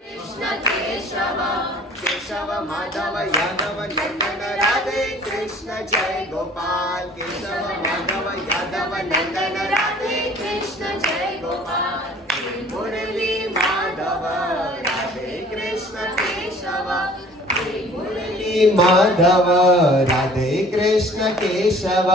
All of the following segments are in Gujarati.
कृष्ण केशव केशव माधव यादव नंदन राधे कृष्ण जय गोपाल केशव माधव यादव नंदन राधे कृष्ण जय गोपाल मुरली माधव राधे कृष्ण केशव मुरली माधव राधे कृष्ण केशव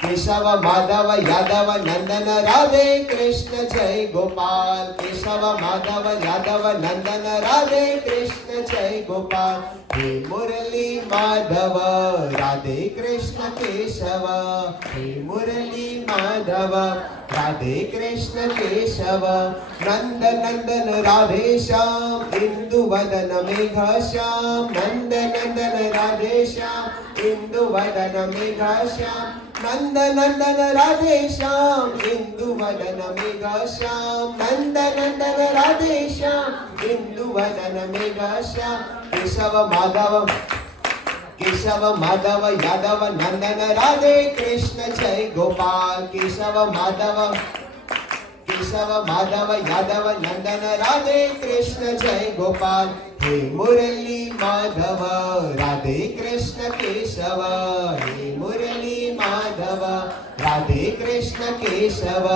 केशव माधव यादव नंदन राधे कृष्ण जय गोपाल केशव माधव यादव नंदन राधे कृष्ण जय गोपाल हे मुरली माधव राधे कृष्ण केशव हे मुरली माधव राधे कृष्ण केशव नंद नंदन राधे श्याम इंदु वदन मेघ श्याम नंद नंदन राधे श्याम इंदु वदन मेघ श्याम नंद नंदन राधे श्याम इंदु वदन मेघ श्याम नंद नंदन राधे श्याम इंदु वदन मेघ श्याम केशव माधव यादव नंदन राधे कृष्ण जय गोपाल केशव माधव यादव नंदन राधे कृष्ण जय गोपाल हे मुरली माधव राधे कृष्ण केशव हे मुरली माधव राधे कृष्ण केशव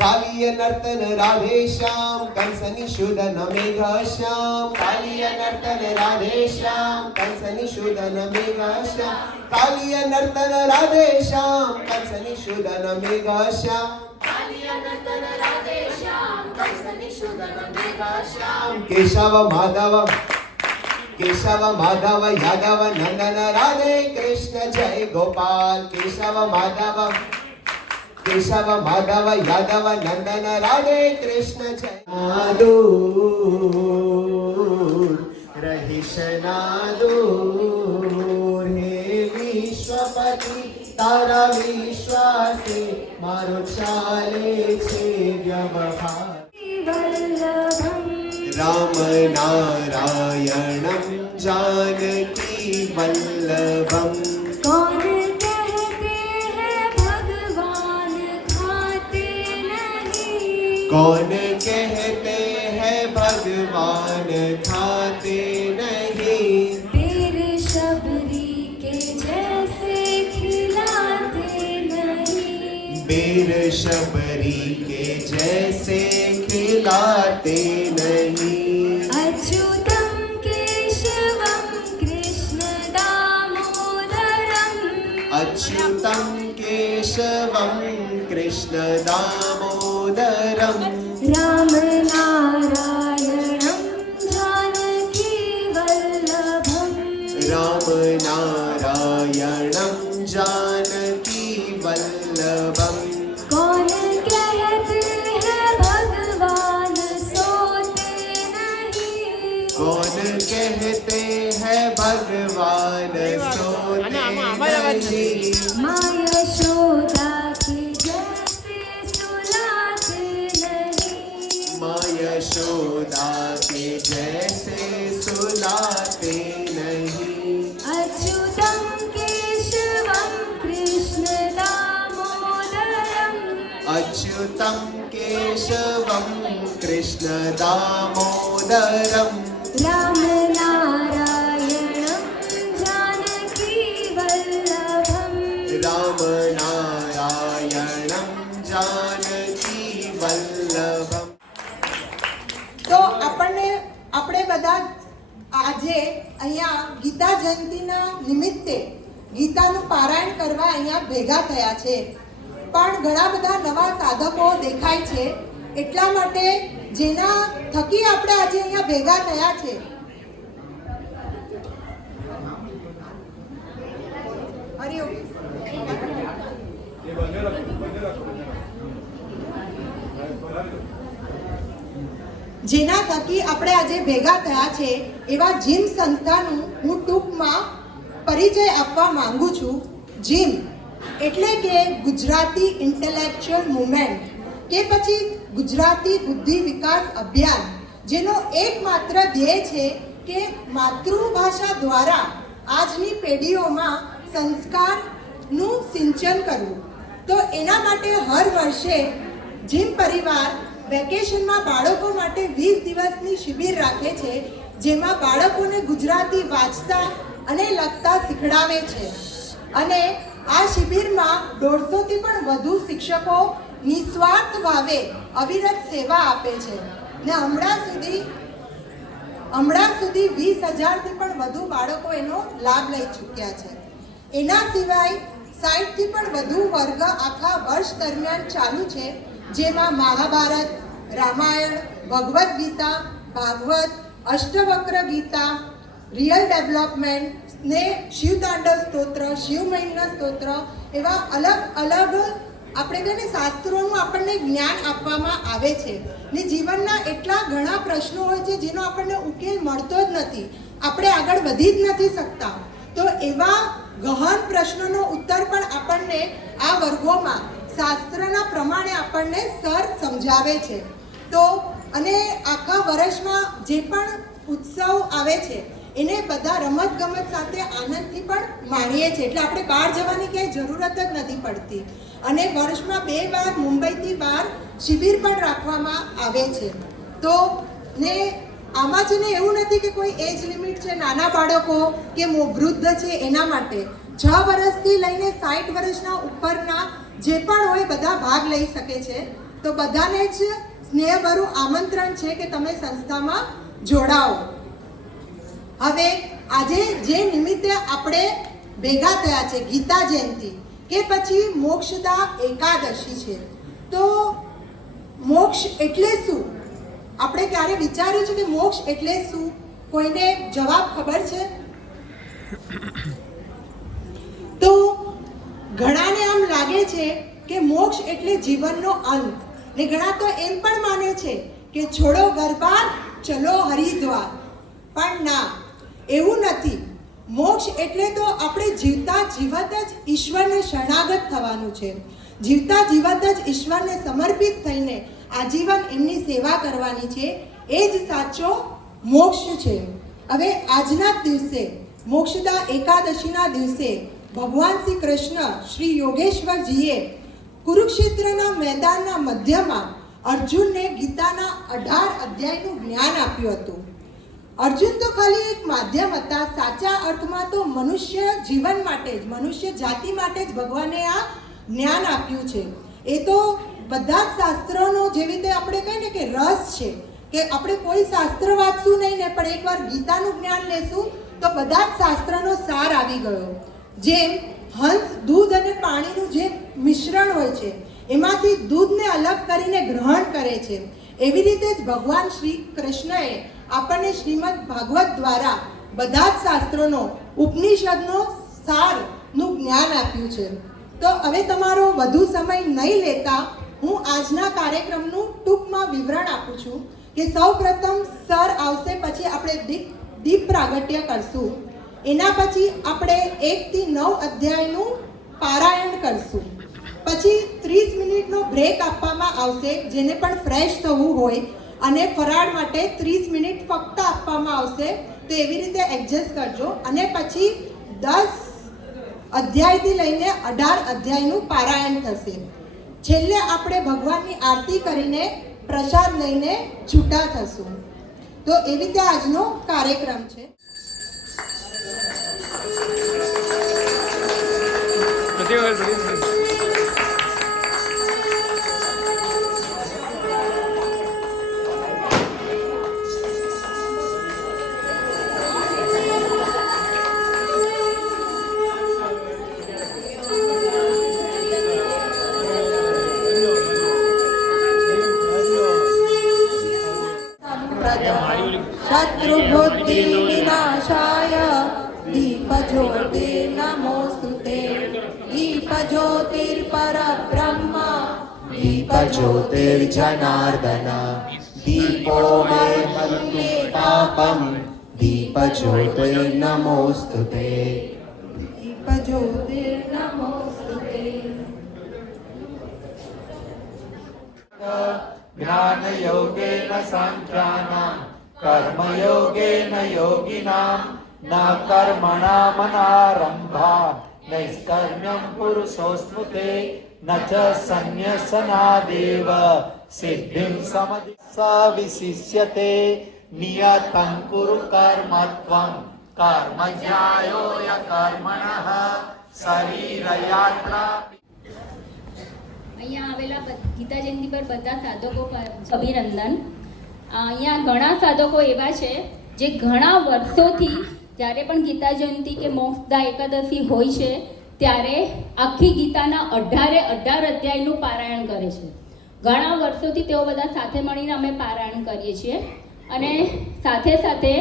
कालिय नर्तन राधे श्याम कंसनि शूदन मेघ श्याम कालिय नर्तन राधे श्याम कंसनि शूदन मेघ श्याम कालिय नर्तन राधे श्याम कंसनि शूदन मेघ श्याम केशव माधव यादव नंदन राधे कृष्ण जय गोपाल केशव माधव यादव नंदन राधे कृष्ण जय रहिश नादूर हे विश्वपति तारा विश्वासे मारो चाले छे व्यवहार राम नारायणं जानकी वल्लभम कौन कहते हैं भगवान खाते नहीं कौन कहते हैं भगवान खाते नहीं बेर शबरी के जैसे खिलाते नहीं बेर शबरी के जैसे खिलाते नहीं अच्युतम केशवम कृष्ण दामोदरम अच्युतं केशवं कृष्ण दामोदरम राम नारायणं जानकी वल्लभम राम नारायणं जानकी वल्लभम कौन कहते हैं भगवान सोते नहीं कौन कहते हैं भगवान सोते नहीं माँ यशोदा के जैसे सुलाते नहीं माँ यशोदा के जैसे सुलाते नहीं अच्युतम केशवम कृष्ण दामोदरम अच्युतं केशवं कृष्ण दामोदरम राम नारायणं जानकी वल्लभम राम नारायणं जानकी वल्लभम તો આપણે બધા આજે અહીંયા ગીતા જયંતિના નિમિત્તે ગીતાનું પારાયણ કરવા અહીંયા ભેગા થયા છે પણ ઘણા બધા નવા સાધકો દેખાય છે એટલા માટે જેના થકી આપણે આજે અહીંયા ભેગા થયા છે હરિઓમ જેના થકી આપણે આજે ભેગા થયા છે એવા જીમ સંસ્થાનું હું ટૂંકમાં પરિચય આપવા માંગુ છું જીમ એટલે કે ગુજરાતી ઇન્ટેલેક્ચ્યુઅલ મૂવમેન્ટ કે પછી ગુજરાતી બુદ્ધિ વિકાસ અભિયાન જેનો એકમાત્ર ધ્યેય છે કે માતૃભાષા દ્વારા આજની પેઢીઓમાં સંસ્કારનું સિંચન કરવું તો એના માટે હર વર્ષે જીમ પરિવાર વેકેશનમાં બાળકો માટે 20 દિવસની શિબિર રાખે છે, જેમાં બાળકોને ગુજરાતી વાંચતા અને લખતા શીખડાવે છે. અને આ શિબિરમાં 150થી પણ વધુ શિક્ષકો નિસ્વાર્થ ભાવે અવિરત સેવા આપે છે ને હમણાં સુધી 20,000થી પણ વધુ બાળકો એનો લાભ લઈ ચૂક્યા છે. એના સિવાય 60થી પણ વધુ વર્ગ આખા વર્ષ દરમિયાન ચાલુ છે, જેમાં મહાભારત, રામાયણ, ભગવદ્ ગીતા, ભાગવત, અષ્ટવક્ર ગીતા, રિયલ ડેવલપમેન્ટ ને શિવતાંડવ સ્તોત્ર, શિવ મહિમ્ન સ્તોત્ર એવા અલગ અલગ આપણે કહીએ ને શાસ્ત્રોનું આપણને જ્ઞાન આપવામાં આવે છે. ને જીવનના એટલા ઘણા પ્રશ્નો હોય છે જેનો આપણને ઉકેલ મળતો જ નથી, આપણે આગળ વધી જ નથી શકતા. તો એવા ગહન પ્રશ્નોનો ઉત્તર પણ આપણને આ વર્ગોમાં શાસ્ત્રના પ્રમાણે આપણને સર સમજાવે છે. તો અને આખા વર્ષમાં જે પણ ઉત્સવ આવે છે એને બધા રમતગમત સાથે આનંદથી પણ માણીએ છીએ, એટલે આપણે બહાર જવાની ક્યાંય જરૂરત જ નથી પડતી. અને વર્ષમાં 2 વાર મુંબઈથી બહાર શિબિર પણ રાખવામાં આવે છે. તો ને આમાં છે ને એવું નથી કે કોઈ એજ લિમિટ છે, નાના બાળકો કે વૃદ્ધ છે એના માટે 6 વર્ષથી લઈને 60 વર્ષના ઉપરના જે પણ હોય બધા ભાગ લઈ શકે છે. તો બધાને જ સ્નેહભર્યું આમંત્રણ છે કે તમે સંસ્થામાં જોડાઓ. હવે આજે જે નિમિત્તે આપણે ભેગા થયા છે, ગીતા જયંતિ કે પછી મોક્ષદા એકાદશી છે, તો મોક્ષ એટલે શું? આપણે ક્યારે વિચાર્યું છે કે મોક્ષ એટલે શું? કોઈને જવાબ ખબર છે? તો ઘણાને આમ લાગે છે કે મોક્ષ એટલે જીવનનો અંત, ને ઘણા તો એમ પણ માને છે કે છોડો ઘર બાર ચલો હરિદ્વાર. પણ ના, એવું નથી. મોક્ષ એટલે તો આપણે જીવતા જીવત જ ઈશ્વરને શરણાગત થવાનું છે, જીવતા જીવત જ ઈશ્વરને સમર્પિત થઈને આજીવન એમની સેવા કરવાની છે. એ જ સાચો મોક્ષ છે. હવે આજના જ દિવસે મોક્ષદા એકાદશીના દિવસે ભગવાન શ્રી કૃષ્ણ શ્રી યોગેશ્વરજીએ કુરુક્ષેત્રના મેદાનના મધ્યમાં અર્જુનને ગીતાના 18 અધ્યાયનું જ્ઞાન આપ્યું હતું. અર્જુન તો ખાલી એક માધ્યમ હતા, સાચા અર્થમાં તો મનુષ્ય જીવન માટે જ, મનુષ્ય જાતિ માટે જ ભગવાને આ જ્ઞાન આપ્યું છે. એ તો બધા જ શાસ્ત્રોનો જેવી રીતે આપણે કહીએ ને કે રસ છે, કે આપણે કોઈ શાસ્ત્ર વાંચશું નહીં ને પણ એકવાર ગીતાનું જ્ઞાન લેશું તો બધા જ શાસ્ત્રનો સાર આવી ગયો. જેમ હંસ દૂધ અને પાણીનું જે મિશ્રણ હોય છે એમાંથી દૂધને અલગ કરીને ગ્રહણ કરે છે, એવી રીતે જ ભગવાન શ્રી કૃષ્ણએ આપણને શ્રીમદ ભાગવત દ્વારા બધા જ શાસ્ત્રોનો, ઉપનિષદનો સારનું જ્ઞાન આપ્યું છે. તો હવે તમારો વધુ સમય નહીં લેતા હું આજના કાર્યક્રમનું ટૂંકમાં વિવરણ આપું છું કે સૌ પ્રથમ સર આવશે, પછી આપણે દીપ પ્રાગટ્ય કરશું. એના પછી આપણે 1 થી 9 અધ્યાયનું પારાયણ કરશું. પછી 30 મિનિટનો બ્રેક આપવામાં આવશે, જેને પણ ફ્રેશ થવું હોય, અને ફરાળ માટે 30 મિનિટ ફક્ત આપવામાં આવશે. તો એવી રીતે એડજસ્ટ કરજો. અને પછી 10 અધ્યાયથી લઈને 18 અધ્યાયનું પારાયણ થશે. છેલ્લે આપણે ભગવાનની આરતી કરીને પ્રસાદ લઈને છૂટા થશું. તો એવી રીતે આજનો કાર્યક્રમ છે. शत्रुबुद्धि विनाशाय दीपज्योतिर्नमोस्तुते. दीपज्योतिर्परब्रह्म दीपज्योतिर्जनार्दन दीपो मे हन्ते पापं दीपज्योतिर्नमोस्तुते. दीपज्योतिर्नमोस्तुते. ज्ञानयोगेन साङ्ख्यानां कर्मयोगेन योगिनां न कर्मणामनारम्भा नैष्कर्म्यं पुरुषोऽस्नुते न च सन्न्यसनादेव सिद्धिं समधिसा विशिष्यते नियतं कुरु कर्म त्वं कर्मज्ञायो कर्मणः शरीरयात्रा। અહીંયા આવેલા ગીતા જયંતિ પર બધા સાધકો પર અભિનંદન. અહીંયા ઘણા સાધકો એવા છે જે ઘણા વર્ષોથી જ્યારે પણ ગીતા જયંતિ કે મોક્ષદા એકાદશી હોય છે ત્યારે આખી ગીતાના 18 અધ્યાયનું પારાયણ કરે છે. ઘણા વર્ષોથી તેઓ બધા સાથે મળીને અમે પારાયણ કરીએ છીએ અને સાથે સાથે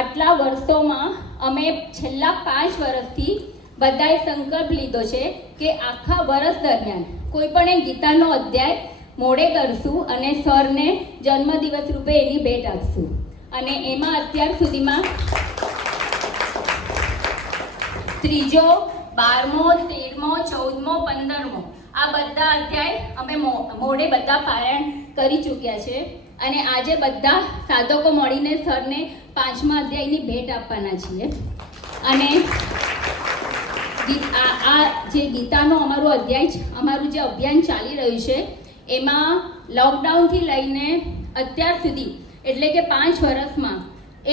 આટલા વર્ષોમાં અમે છેલ્લા 5 વર્ષથી બધાએ સંકલ્પ લીધો છે કે આખા વર્ષ દરમિયાન કોઈ પણ એક ગીતાનો અધ્યાય મોડે કરશું અને સરને જન્મદિવસ રૂપે એની ભેટ આપશું. અને એમાં અત્યાર સુધીમાં 3જો, 12મો, 13મો, 14મો, 15મો આ બધા અધ્યાય અમે મોડે બધા પારાયણ કરી ચૂક્યા છે અને આજે બધા સાધકો મળીને સરને 5મા અધ્યાયની ભેટ આપવાના છીએ. અને આ જે ગીતાનો અમારું અમારું જે અભિયાન ચાલી રહ્યું છે એમાં લોકડાઉનથી લઈને અત્યાર સુધી એટલે કે 5 વર્ષમાં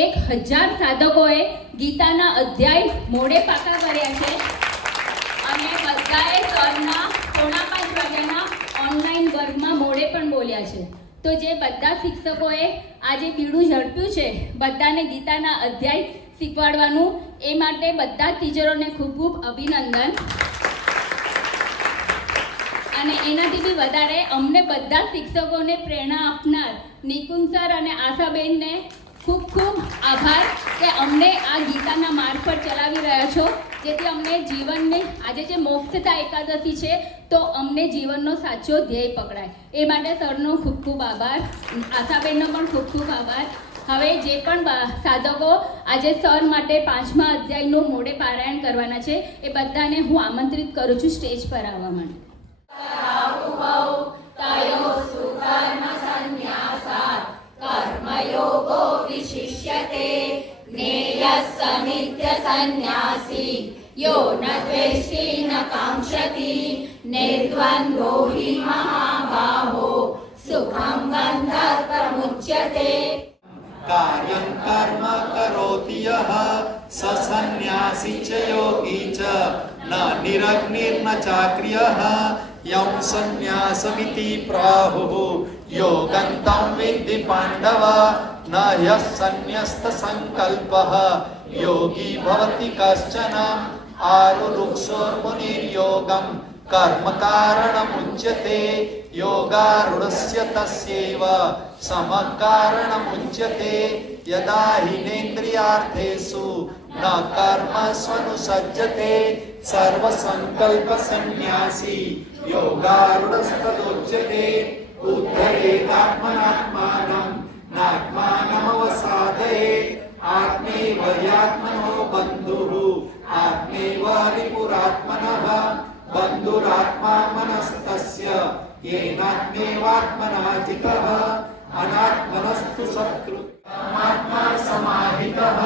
1000 સાધકોએ ગીતાના અધ્યાય મોડે પાકા કર્યા છે અને બધાએ સરના 4:30 વાગ્યાના ઓનલાઈન વર્ગમાં મોડે પણ બોલ્યા છે. તો જે બધા શિક્ષકોએ આજે બીડું ઝડપ્યું છે બધાને ગીતાના અધ્યાય શીખવાડવાનું એ માટે બધા ટીચરોને ખૂબ ખૂબ અભિનંદન. અને એનાથી બી વધારે અમને બધા શિક્ષકોને પ્રેરણા આપનાર નિકુંજ સર અને આશાબેનને ખૂબ ખૂબ આભાર કે અમને આ ગીતાના માર્ગ પર ચલાવી રહ્યા છો જેથી અમને જીવનને આજે જે મોક્ષદા એકાદશી છે તો અમને જીવનનો સાચો ધ્યેય પકડાય એ માટે સરનો ખૂબ ખૂબ આભાર. આશાબેનનો પણ ખૂબ ખૂબ આભાર. હવે જે પણ સાધકો આજે સર માટે 5મા અધ્યાયનું મોડે પારાયણ કરવાના છે એ બધાને હું આમંત્રિત કરું છું સ્ટેજ પર આવવા માટે. કર્મયોગો વિશિષ્યતે નેયસ્સમિત્ય સંન્યાસી યો ન દ્વેષ્ટિ ન કાંક્ષતિ નિર્દ્વંદ્વો હિ મહાબાહો સુખં બંધાત પ્રમુચ્યતે. कार्यं कर्म करोति यः स सन्न्यासी च योगी च न निरग्निर्न चाक्रियः यं सन्न्यासमिति प्राहुः योगं तं विद्धि पाण्डव न ह्यः सन्न्यस्तसङ्कल्पः योगी भवति कश्चन आरुरुक्षोर्मुनिर्योगं कर्म कारणमुच्यते योगारूढस्य तस्यैव समकारणमुच्यते यदा हिनेन्द्रियार्थेषु न कर्मस्वनुसज्जते सर्वसङ्कल्पसन्न्यासी योगारूढस्तदुच्यते उद्धरेदात्मनात्मानं नात्मानमवसादयेत् आत्मैव ह्यात्मनो बन्धुः आत्मैव रिपुरात्मनः बन्धुरात्मा मनस्तस्य येनात्मेवात्मना जितः अनात्मनस्तु शत्रु आत्मा समाहितः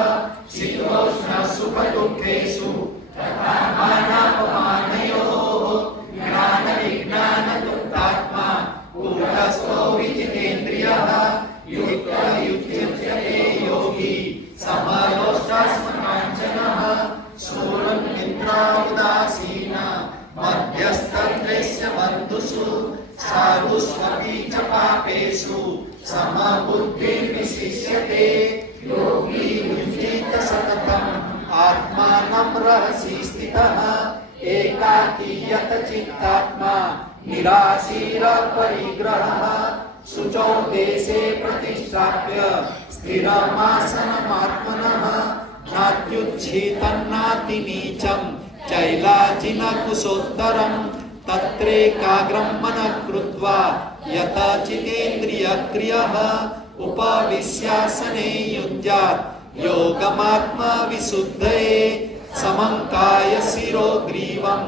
शीतोष्णसुखदुःखेषु तथा मानापमानयोः ज्ञानविज्ञानयुक्तात्मा कूटस्थो विजितेन्द्रियः युक्तयुज्यते योगी समलोष्टास्मकाञ्चनः शूरन्निद्राउदासीन मध्यस्थद्वैस्य बन्धुषु साधुष्वपि च पापेषु समबुद्धिर्विशिष्यते योगी युञ्जीत सततम् आत्मानं रहसि स्थितः एकाकी यत चित्तात्मा निराशीरपरिग्रहः शुचौ देशे प्रतिष्ठाप्य स्थिरमासनमात्मनः नात्युच्छ्रितं नीचं चैलाजिनकुशोत्तरं तत्रेकाग्रं मनः कृत्वा यतचितेन्द्रियक्रियः उपविश्यासने युञ्जात् योगमात्मविशुद्धये समं कायशिरो ग्रीवं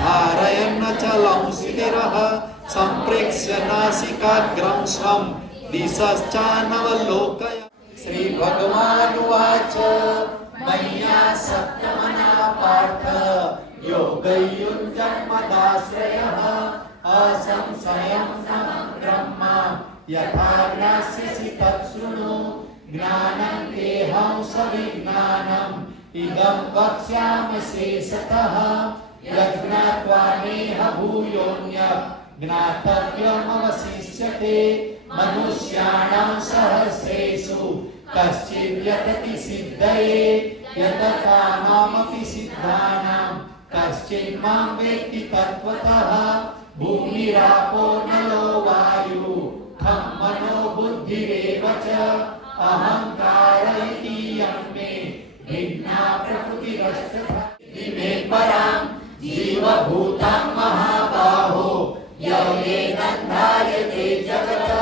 धारयन्नचलं स्थिरः सम्प्रेक्ष्य नासिकाग्रं स्वं दिशश्चानवलोकय. श्रीभगवानुवाच मय्या सप्तमना पार्थ योगयुञ्जन्मदाश्रयः असंशयं समं ब्रह्म यथा ज्ञास्यसि तच्छृणु ज्ञानं तेऽहं सविज्ञानम् इदं वक्ष्यामि शेषतः यज्ञात्वा नेह भूयोऽन्यत् ज्ञातव्यमवशिष्यते मनुष्याणां सहस्रेषु कश्चिद् यतति सिद्धये यततानामपि सिद्धानां कश्चिन् मां वेत्ति तत्त्वतः भूमिरापो नलो वायु खं मनो बुद्धिरेव च अहंकार इति यं मे भिन्ना प्रकृतिरस्तथा इमे परां जीवभूतां महाबाहो यौर्येदन्धार्यते जगत्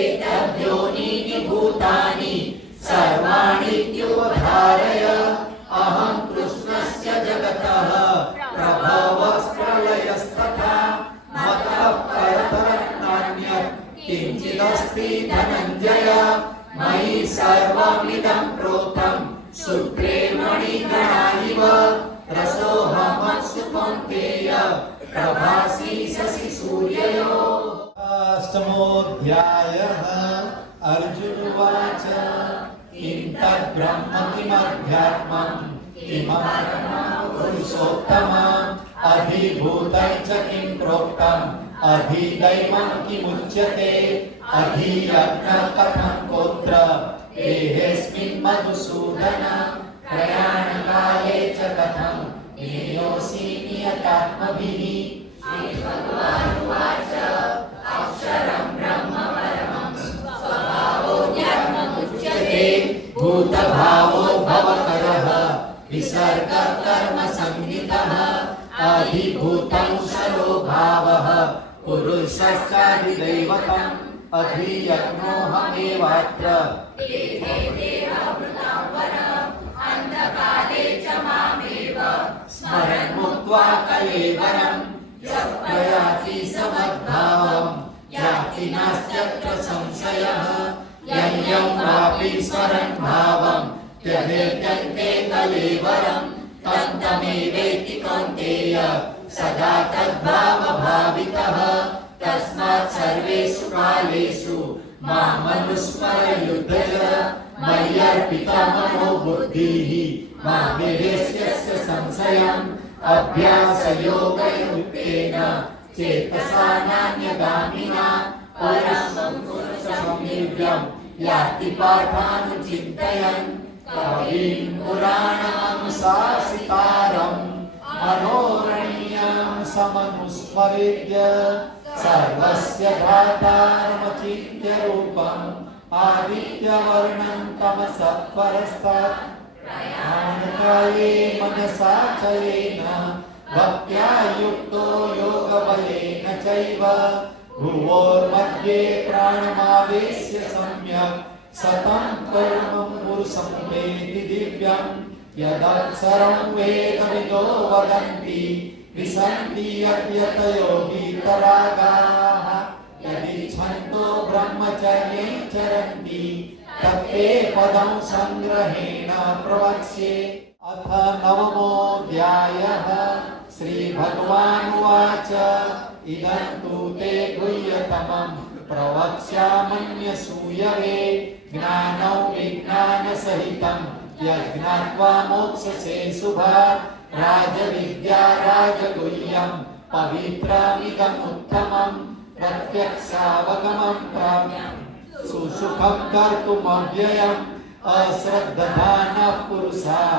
एतद्योनीनि भूतानि सर्वाणीत्युपधारय अहं कृष्णस्य जगतः प्रभवस्प्रलयस्तथा मत्तः परतरं नान्यत् किञ्चिदस्ति धनञ्जय मयि सर्वमिदं प्रोतं सूत्रे मणिगणा इव रसोऽहमप्सु कौन्तेय प्रभासि शशि सूर्ययोः। अष्टमोऽध्यायः अर्जुन उवाच किं तद्ब्रह्म किमध्यात्मम् किमर्थं पुरुषोत्तमम् अधिभूतं च किं प्रोक्तम् अधिदैवं किमुच्यते अधियज्ञः कथं कोत्र देहेऽस्मिन् मधुसूदन प्रयाणकाले च कथं ज्ञेयोऽसि नियतात्मभिः। स्वभावोऽध्यात्ममुच्यते भूतभावो भवकरः विसर्गः कर्म संहितः अधिभूतं सरो भावः पुरुषश्चाधिदैवतम् अधियज्ञोऽहमेवात्र अन्धकाले च मामेव स्मरन् मुक्त्वा कलेवरम् यः प्रयाति समद्भावम् याति नास्त्यत्र संशयः यं यं वापि स्मरन् भावम् त्यजेत्यन्ते कलेवरम् तं तमेवेति कौन्तेय सदा तद्भावभावितः तस्मात् सर्वेषु कालेषु मामनुस्मरयुध्य मय्यर्पिता मनो बुद्धिः मा विवेश्यस्य संशयम् अभ्यासयोगयुक्तेन चेतसा नान्यगामिना परमं पुरुषं याति पार्थानुचिन्तयन् कविं पुराणानुशासितारम् मनोरणीयं समनुस्मरेद्य सर्वस्य धातारमचिन्त्य रूपम् आदित्यवर्णं तमसः परस्तात् प्रयाणकाले मनसा चलेन भक्त्या युक्तो योगबलेन चैव भुवोर्मध्ये प्राणमावेश्य सम्यक् सतं कर्मं पुरुषं वेति दिव्यम् यदक्षरं वेदविदो वदन्ति विसन्ति यद्यतयो वीतरागाः यदिच्छन्तो ब्रह्मचर्ये चरन्ति तत्ते पदं संग्रहेण प्रवक्ष्ये। अथ नवमोऽध्यायः श्रीभगवानुवाच इदं तु ते गुह्यतमं प्रवक्ष्याम्यसूयवे ज्ञानं विज्ञानसहितं यज्ञात्वा मोक्षसे शुभात् राजविद्या राजगुह्यं पवित्रमिदमुत्तमं प्रत्यक्षावगमं प्राप्य सुसुखं कर्तुमव्ययम् अश्रद्धधानः पुरुषः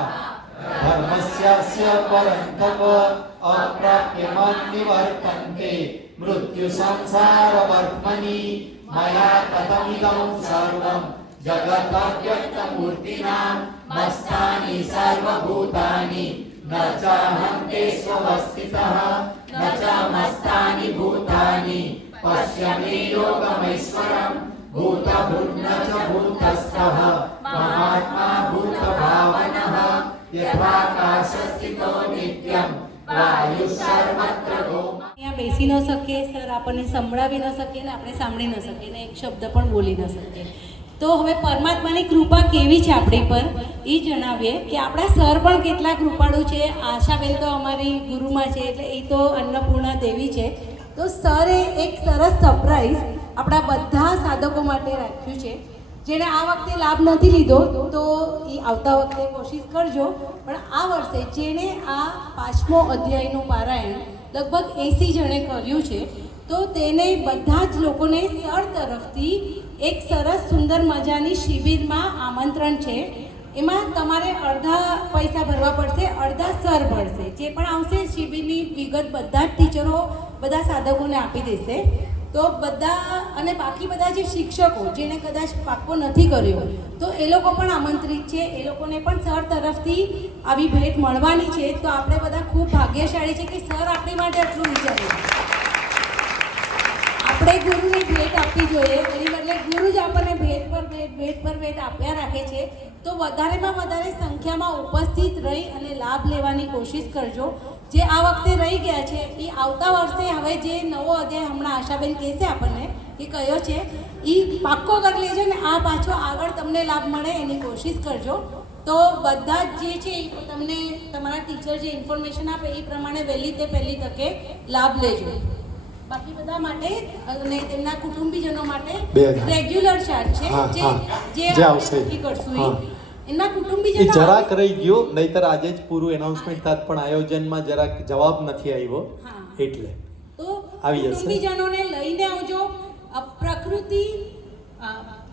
धर्मस्यास्य परन्तप अप्राप्यमन्निवर्तन्ते मृत्युसंसारवर्त्मनि मया ततमिदं सर्वं जगदव्यक्तमूर्तिना मस्तानि सर्वभूतानि न चाहं तेष्वस्थितः न च मस्तानि भूतानि पश्य मे योगमैश्वरम् भूतभृन्न च भूतस्थः महात्मा भूतभावनः यथाकाशस्थितो नित्यं વાયુ સર્વત્ર ગોમા. અહીંયા બેસી ન શકીએ, સર આપણને સંભળાવી ન શકીએ ને આપણે સાંભળી ન શકીએ ને એક શબ્દ પણ બોલી ન શકીએ. તો હવે પરમાત્માની કૃપા કેવી છે આપણી પર એ જણાવીએ કે આપણા સર પણ કેટલા કૃપાળુ છે. આશાબેન તો અમારી ગુરુમાં છે, એટલે એ તો અન્નપૂર્ણા દેવી છે. તો સરે એક સરસ સરપ્રાઈઝ આપણા બધા સાધકો માટે રાખ્યું છે. જેણે આ વખતે લાભ નથી લીધો તો એ આવતા વખતે કોશિશ કરજો. પણ આ વર્ષે જેણે આ 5મો અધ્યાયનું પારાયણ લગભગ 80 જણે કર્યું છે, તો તેને બધા જ લોકોને સર તરફથી એક સરસ સુંદર મજાની શિબિરમાં આમંત્રણ છે. એમાં તમારે અડધા પૈસા ભરવા પડશે, અડધા સર ભરશે. જે પણ આવશે શિબિરની વિગત બધા જ ટીચરો બધા સાધકોને આપી દેશે. તો બધા અને બાકી બધા જે શિક્ષકો જેને કદાચ પાક્કો નથી કર્યો તો એ લોકો પણ આમંત્રિત છે. એ લોકોને પણ સર તરફથી આવી ભેટ મળવાની છે. તો આપણે બધા ખૂબ ભાગ્યશાળી છે કે સર આપણી માટે આટલું વિચાર્યું. આપણે ગુરુને ભેટ આપવી જોઈએ, એની બદલે ગુરુ જ આપણને ભેટ પર ભેટ આપ્યા રાખે છે. તો વધારેમાં વધારે સંખ્યામાં ઉપસ્થિત રહી અને લાભ લેવાની કોશિશ કરજો. જે આ વખતે રહી ગયા છે એ આવતા વર્ષે હવે જે નવો અધ્યાય હમણાં આશાબેન કહેશે આપણને કે કયો છે એ પાક્કો કરી લેજો ને આ પાછો આગળ તમને લાભ મળે એની કોશિશ કરજો. તો બધા જ જે છે એ તમને તમારા ટીચર જે ઇન્ફોર્મેશન આપે એ પ્રમાણે પહેલી તકે લાભ લેજો. બાકી બધા માટે અને તેમના કુટુંબીજનો માટે રેગ્યુલર ચાર્જ છે જે આવશે નક્કી કરશું. એના કુટુંબીજનો જરાક રહી ગયો, નહીતર આજે જ પૂરું એનાઉન્સમેન્ટ થાત, પણ આયોજનમાં જરાક જવાબ નથી આવ્યો એટલે તો આવી જશે. કુટુંબીજનોને લઈને આવજો. પ્રકૃતિ,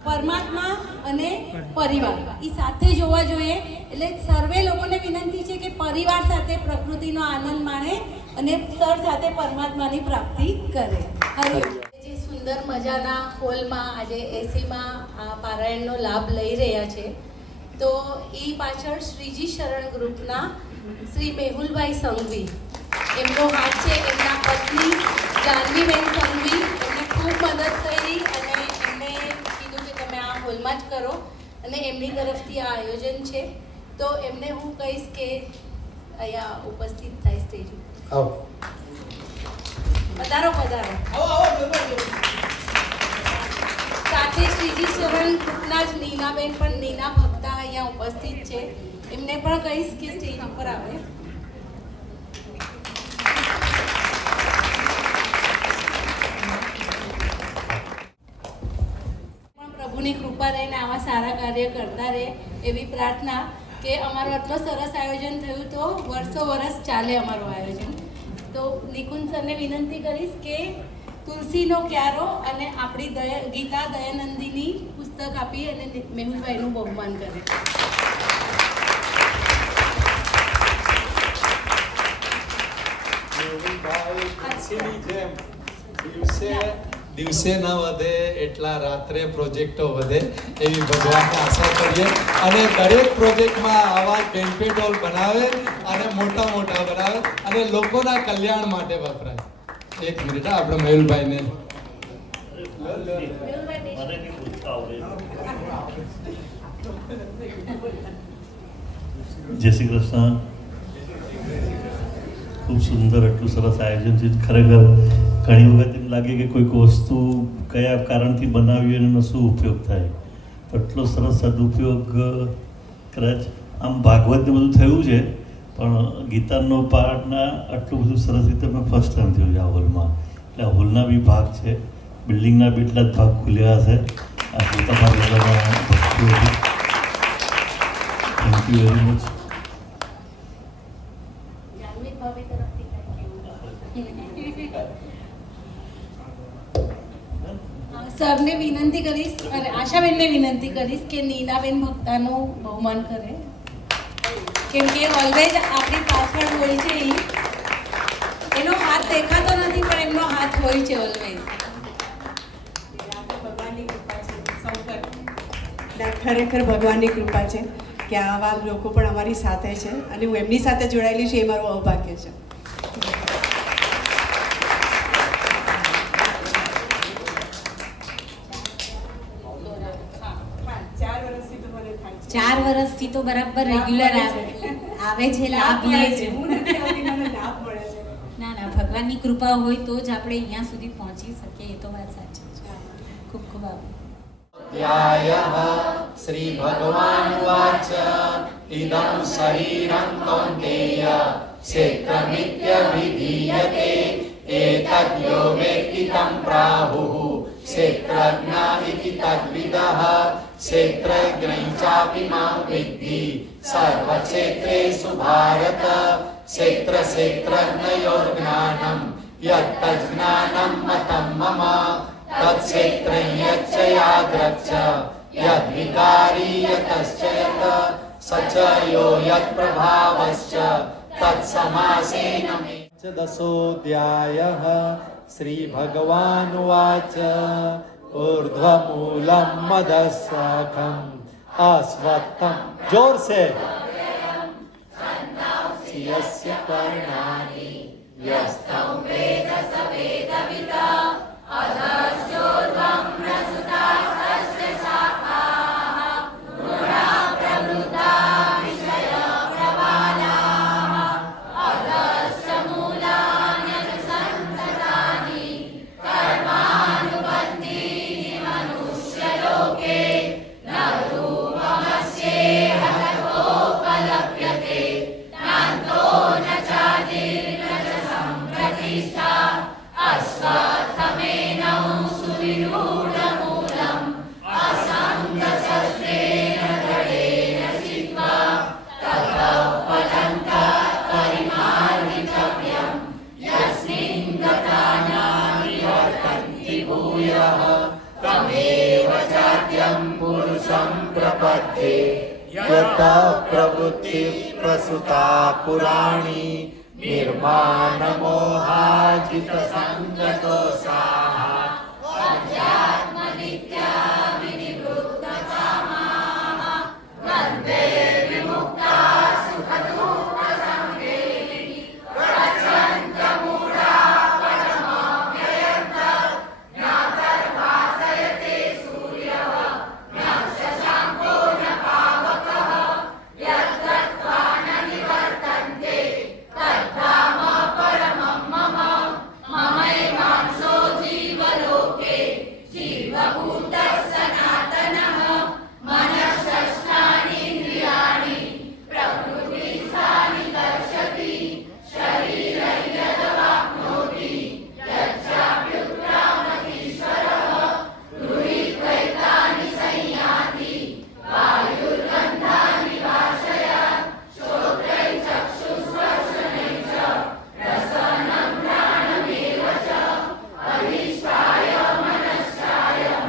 પરમાત્મા અને પરિવાર એ સાથે જોવા જોઈએ. એટલે સર્વે લોકોને વિનંતી છે કે પરિવાર સાથે પ્રકૃતિનો આનંદ માણે અને સર સાથે પરમાત્માની પ્રાપ્તિ કરે. જે સુંદર મજાના હોલમાં આજે એસીમાં આ પારાયણનો લાભ લઈ રહ્યા છે, તો એ પાછળ શ્રીજી શરણ ગ્રુપના શ્રી મેહુલભાઈ સંઘવી એમનો હાથ છે. એમના પત્ની જાનવીબેન સંઘવી એમને ખૂબ મદદ કરી અને એમને કીધું કે તમે આ હોલમાં જ કરો અને એમની તરફથી આ આયોજન છે. તો એમને હું કહીશ કે અહીંયા ઉપસ્થિત થાય સ્ટેજ ઉપર. પધારો. સાથે શ્રીજી શરણ ગ્રુપના જ નીનાબેન પણ નીના ભક્તા અહીંયા ઉપસ્થિત છે. એમને પણ કહીશ કે સ્ટેજ ઉપર આવે. પણ પ્રભુની કૃપા રહીને આવા સારા કાર્ય કરતા રહે એવી પ્રાર્થના કે અમારું આટલો સરસ આયોજન થયું તો વર્ષો ચાલે અમારું આયોજન. તો નિકુંજ સરને વિનંતી કરીશ કે તુલસીનો ક્યારો અને આપણી ગીતા દયાનંદીની પુસ્તક આપી અને મેહુલભાઈનું બહુમાન કરે. દિવસે ન વધે એટલા રાત્રે પ્રોજેક્ટો વધે એવી ભગવાનને આશા કરીએ અને દરેક પ્રોજેક્ટમાં આવા બેન્ક્વેટ હોલ બનાવે અને મોટા બનાવે અને લોકોના કલ્યાણ માટે વપરાય. એક મિનિટ આપણે મયુલભાઈને જય શ્રી કૃષ્ણ. ખૂબ સુંદર એટલું સરસ આયોજન છે. ખરેખર ઘણી વખત એમ લાગે કે કોઈક વસ્તુ કયા કારણથી બનાવી અને એનો શું ઉપયોગ થાય. તો એટલો સરસ સદુપયોગ કદાચ આમ ભાગવતને બધું થયું છે, પણ ગીતાનો પાઠના આટલું બધું સરસ રીતે મેં ફર્સ્ટ ટાઈમ થયું છે આ હોલમાં. એટલે આ હોલના બી ભાગ છે, બિલ્ડિંગના બી એટલા જ ભાગ ખુલ્યા હશે. આ તમારા બધાના ભક્તિઓ. Thank you very much. સરને વિનંતી કરીશ અને આશાબેનને વિનંતી કરીશ કે નીનાબેન ભક્તાનું બહુમાન કરે, કેમ કે ઓલવેઝ આપણી પાછળ હોય છે. એનો હાથ દેખાતો નથી પણ એમનો હાથ હોય છે ઓલવેઝ. ભગવાનની કૃપા છે સૌ પર. ખરેખર ભગવાનની કૃપા છે કે આવા લોકો પણ અમારી સાથે છે અને હું એમની સાથે જોડાયેલી છું. એ મારું અવભાગ્ય છે. 4 વર્ષથી તો બરાબર રેગ્યુલર આવે છે, લાભ લે છે. ના ભગવાનની કૃપા હોય તો જ આપણે અહીંયા સુધી પહોંચી શકીએ. એ તો વાત સાચી છે. ખૂબ ખૂબ આભાર. ध्यायः श्रीभगवानुवाच इदं शरीरं कौन्तेय क्षेत्रमित्यभिधीयते एतद्यो वेत्ति तं प्राहुः क्षेत्रज्ञ इति तद्विदः क्षेत्रज्ञं चापि मां विद्धि सर्वक्षेत्रेषु भारत क्षेत्रज्ञयोर्ज्ञानं यत्तज्ज्ञानं मतं मम तत्क्षेत्रं यच्च यादृक् च यद्विकारी यतश्च यत् स च यो यत्प्रभावश्च तत्समासेन मे दशोऽध्यायः श्रीभगवानुवाच ऊर्ध्वमूलं मदशाखम् अश्वत्थं जोर से यस्य पर्णानि यस्तौ वेद स वेदविदा अधश्चोर्ध्वं प्रसुतास्तस्य शाखाः गुणा प्रवृद्धा विषयप्रवालाः अधश्च मूलान्यनुसन्ततानि कर्मानुबन्धीनि मनुष्यलोके न रूपमस्येह ततोपलभ्यते नान्तो न चादिर्न च सम्प्रतिष्ठा अश्वत्थमेनौ सुविरूढमूलम् असङ्गशस्त्रेण दृढेन चित्वा ततः पदं तत्परिमार्गितव्यम् यस्मिन् गता न निवर्तन्ति भूयः तमेव चाद्यं पुरुषं प्रपद्ये यतः प्रवृत्तिः प्रसुता पुराणी निर्माणमोहाजितसङ्गदोषाः अध्यात्मनित्या विनिवृत्तकामाः गर्भे विमुक्ता सुखदुःखसंवेदिनी गच्छन्तमूढा पदमव्ययन्तः ज्ञातर्भासयते सूर्यः न शशाङ्को न पावकः यद्गत्वा न निवर्तन्ते तद्धाम परमं मम ममैवांशो जीवलोके जीवभूतः सनातनः मनःषष्ठानीन्द्रियाणि प्रकृतिस्थानि दर्शति शरीरं यदवाप्नोति यच्चाप्युत्क्रामतीश्वरः गृहीत्वैतानि संयाति वायुर्गन्धानि वाशयात् श्रोत्रैः चक्षुस्पर्शनैः च रसनं घ्राणमेव च अधिष्ठाय मनश्चायं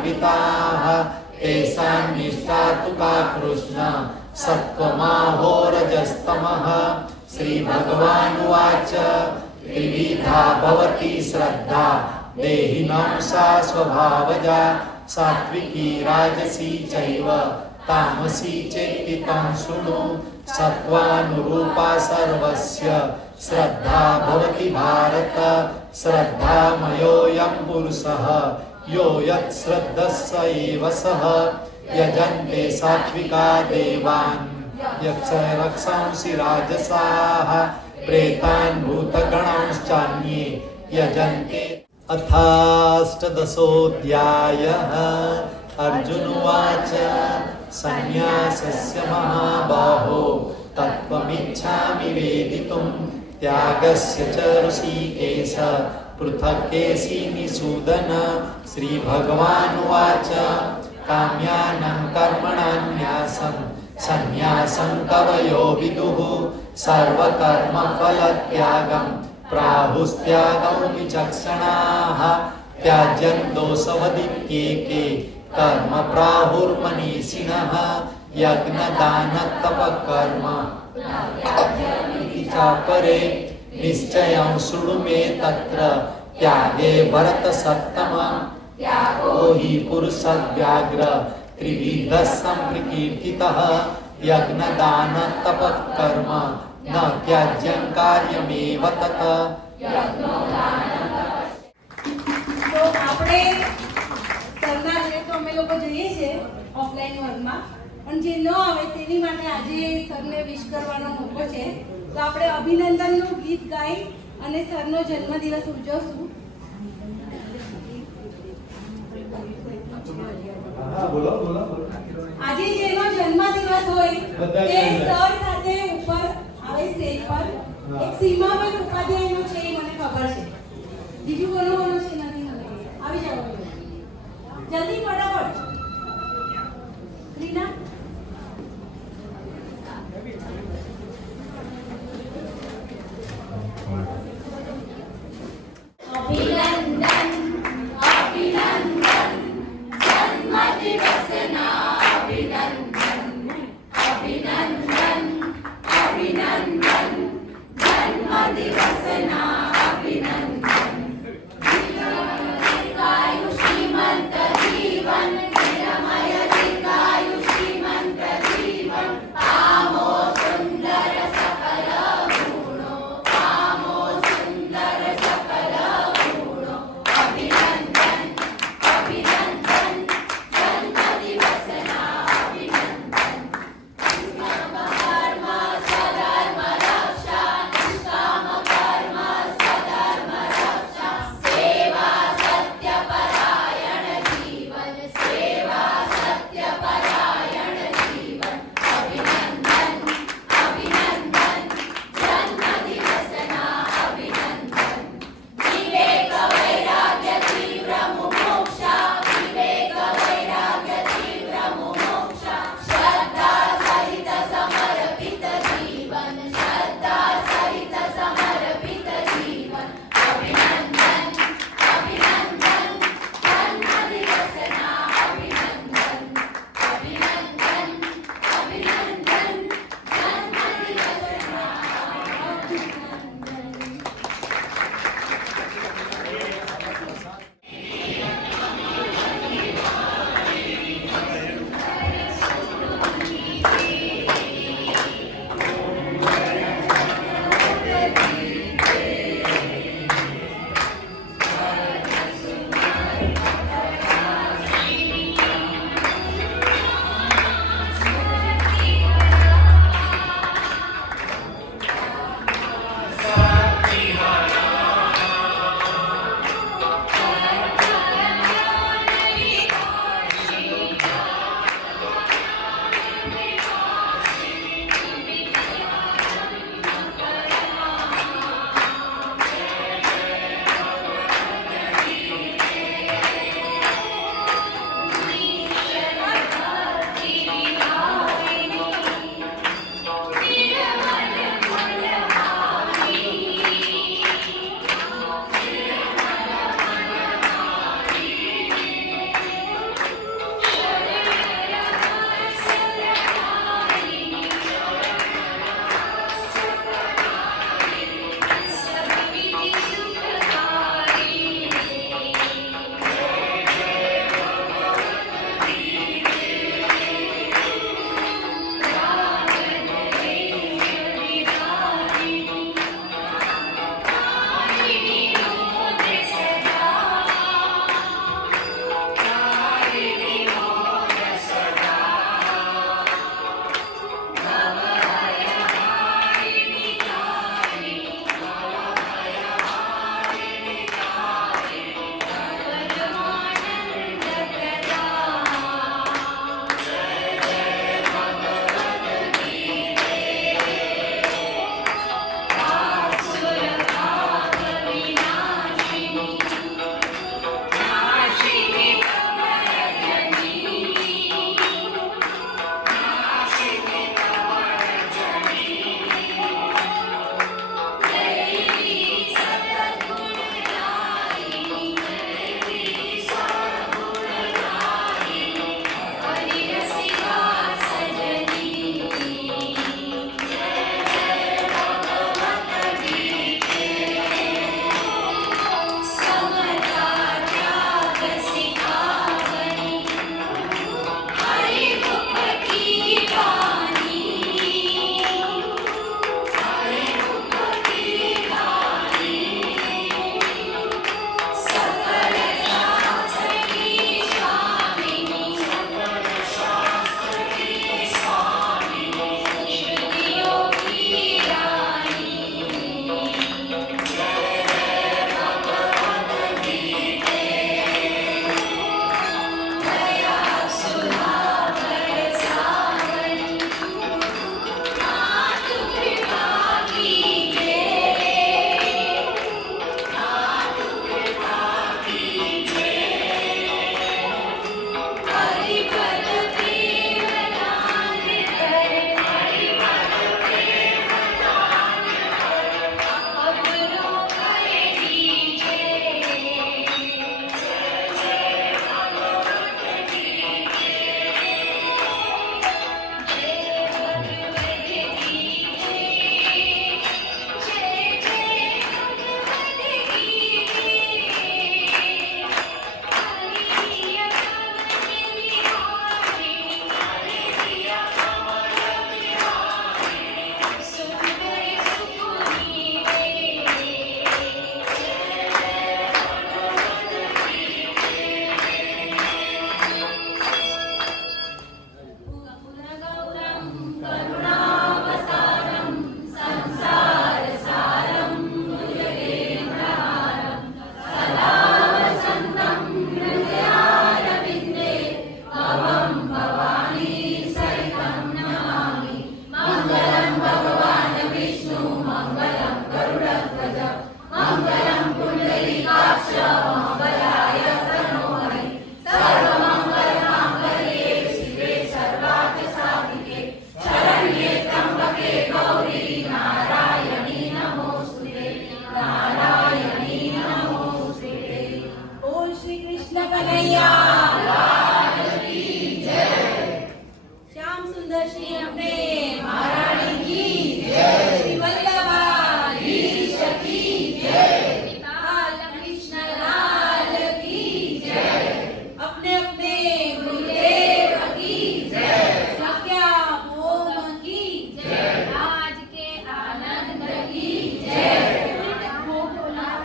गुणान्विताः तेषां निष्ठा तु का कृष्ण सत्त्वमाहोरजस्तमः श्रीभगवानुवाच त्रिविधा भवति श्रद्धा देहिनां सा स्वभावजा सात्विकी राजसी चैव तामसी चेति तं शृणु सत्त्वानुरूपा सर्वस्य श्रद्धा भवति भारत श्रद्धामयोऽयं पुरुषः यो यत् स एव सः यजन्ते सात्विका देवान् यक्ष रक्षांसि राजसाः प्रेतान् भूतगणांश्चान्ये यजन्ते। अथाष्टदशोऽध्यायः अर्जुनोवाच सन्न्यासस्य महाबाहो तत्त्वमिच्छामि वेदितुं त्यागस्य च ऋषिकेश पृथक् केशिनिषूदन श्रीभगवानुवाच काम्यानां कर्मणान्यासं सन्न्यासं कवयो विदुः सर्वकर्मफलत्यागं प्राहुस्त्यागं विचक्षणाः त्याज्यं दोषवदित्येके कर्म प्राहुर्मनीषिणः यज्ञदानतपकर्म इति चापरे निश्चयं शृणु मे तत्र त्यागे भरतसत्तम त्यागो हि पुरुषव्याघ्र त्रिविधः सम्प्रकीर्तितः यज्ञदानतपकर्म न त्याज्यं कार्यमेव तत्। તો આપણે સરના ઘરે તો અમે લોકો જઈએ છીએ ઓફલાઈન વર્ગમાં, પણ જે ન આવે તેની માટે આજે સરને વિશ કરવાનો મોકો છે. તો આપણે અભિનંદનનું ગીત ગાઈ અને સરનો જન્મદિવસ ઉજવશું. આજે જેનો જન્મદિવસ હોય તે સર સાથે ઉપર આવે સ્ટેજ પર. એક સીમાબેન ઉપાધ્યાયનો છે એ મને ખબર છે, બીજું કોનો છે નથી મને. આવી જાઓ જલ્દી ફટાફટ.